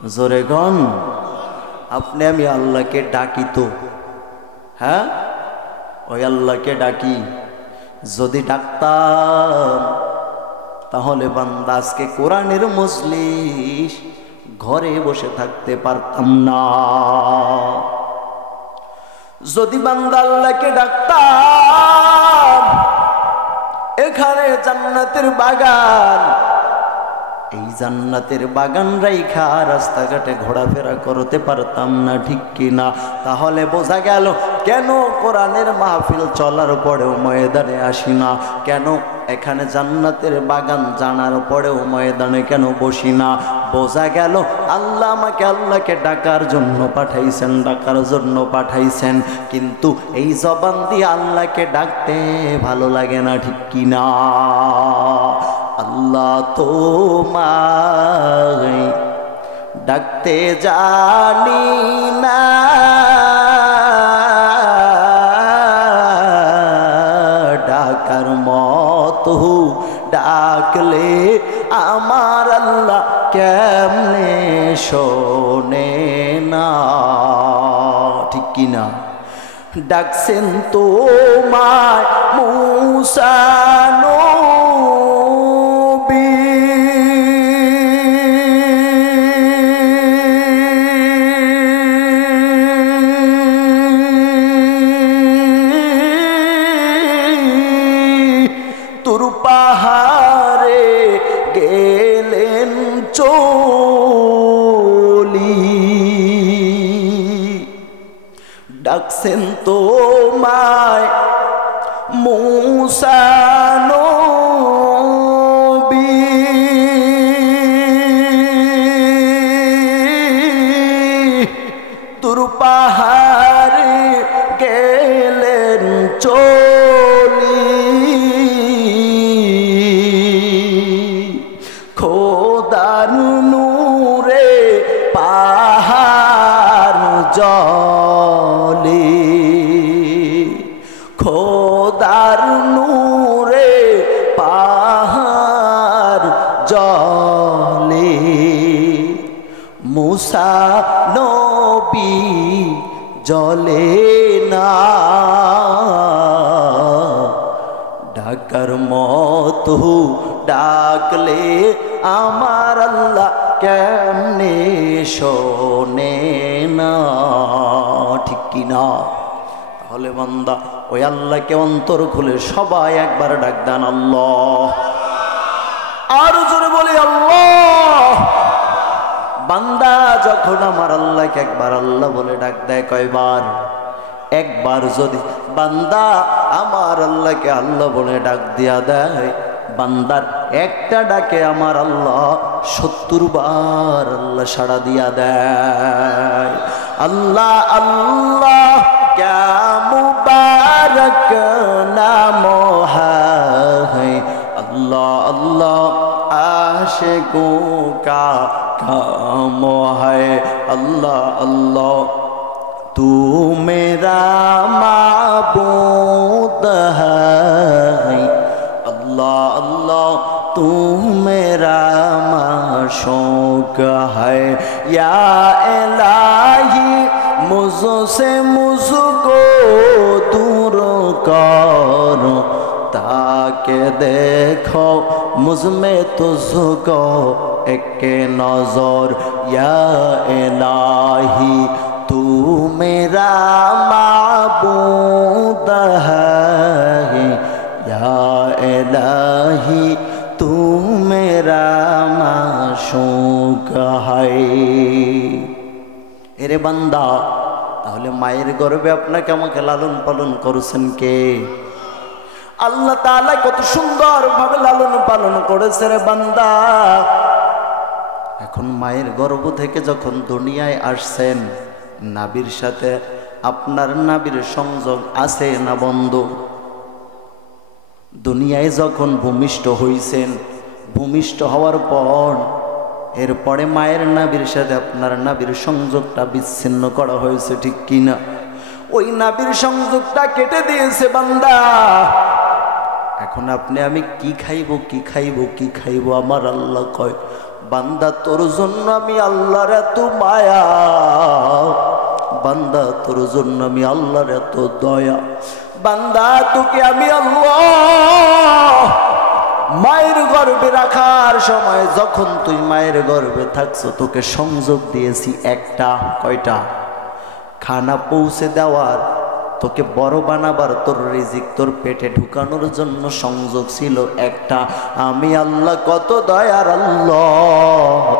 জোরে গন। আপনি আমি আল্লাহকে ডাকি তো, হ্যাঁ ওই আল্লাহকে ডাকি। যদি ডাকতাম তাহলে বান্দা আজকে কোরআনের মজলিস ঘরে বসে থাকতে পারতাম না। যদি বান্দা আল্লাহকে ডাকতাম এখানে জান্নাতের বাগান, এই জান্নাতের বাগান রাইখা রাস্তাঘাটে ঘোরাফেরা করতে পারতাম না, ঠিক কিনা? তাহলে বোঝা গেল কেন কোরআনের মাহফিল চলার পরেও ময়দানে আসি না, কেন এখানে জান্নাতের বাগান জানার পরেও ময়দানে কেন বসি না। বোঝা গেল আল্লাহ আমাকে আল্লাহকে ডাকার জন্য পাঠাইছেন, ডাকার জন্য পাঠাইছেন, কিন্তু এই জবান দিয়ে আল্লাহকে ডাকতে ভালো লাগে না, ঠিক কিনা? আল্লাহ তোমায় ডাকতে জানি না, ডাকার মতো ডাকলে আমার আল্লাহ কেমনে শোনে না, ঠিক কিনা? ডাকছেন তোমায় মূসা নবী, তুর পাহাড়ে গেলেন চলি, ডাকছেন তোমায় মূসা নবী, তুর পাহাড়ে গেলেন চলি, খোদার নূরে পাহাড় জলে, খোদার নূরে পাহাড় জলে, মূসা নবী জলে না, ডাকার মতো ডাকলে আমার আল্লাহ কেমনে শোনে না, ঠিক কিনা? তাহলে বান্দা ওই আল্লাহকে অন্তর খুলে সবাই একবার ডাক দেন আল্লাহ, আর জোরে বলি আল্লাহ। বান্দা যখন আমার আল্লাহকে একবার আল্লাহ বলে ডাক দেয়, কয়বার? একবার যদি বান্দা আমার আল্লাহকে আল্লাহ বলে ডাক দিয়া দেয়, বান্দার একটা ডাকে আমার আল্লাহ 70 বার আল্লাহ সাড়া দিয়া দেয়। আল্লাহ আল্লাহ ক্যা মুবারক নাম হ্যায়, আল্লাহ আল্লাহ আশিকোं का काम है, अल्लाह अल्लाह तू मेरा माबूद है, अल्लाह अल्लाह तू मेरा माशूक है, या इलाही मुझसे मुझको दूर करो, ताकि देखो मुझ में तुझको एक नजर, या इलाही तू मेरा माबूद है, या इलाही तू मेरा माशूक है। এরে বান্দা, তাহলে মায়ের গর্ভে আপনাকে আমাকে লালন পালন করেছেন কে? আল্লাহ তাআলা কত সুন্দর ভাবে লালন পালন করেছে রে বান্দা। এখন মায়ের গর্ভ থেকে যখন দুনিয়ায় আসছেন, নাবির সাথে আপনার নাবির সংযোগ আছে না বন্ধ? দুনিয়ায় যখন ভূমিষ্ঠ হইছেন, ভূমিষ্ঠ হওয়ার পর এরপরে মায়ের নাবির সাথে আপনার নাবির সংযোগটা বিচ্ছিন্ন করা হয়েছে, ঠিক কিনা? ওই নাবির সংযোগটা কেটে দিয়েছে বান্দা। এখন আপনি আমি কি খাইব, কি খাইব, কি খাইব? আমার আল্লাহ কয় বান্দা তোর জন্য আমি আল্লাহর এত মায়া, বান্দা তোর জন্য আমি আল্লাহর এত দয়া। বান্দা তোকে আমি আল্লাহ মায়ের গর্ভে রাখার সময়, যখন তুই মায়ের গর্ভে থাকছো তোকে সংযোগ দিয়েছি একটা, কয়টা? খানা পৌঁছে দেওয়ার, তোকে বড় বানাবার, তোর রিজিক তোর পেটে ঢুকানোর জন্য সংযোগ ছিল একটা। আমি আল্লাহ কত দয়ার আল্লাহ।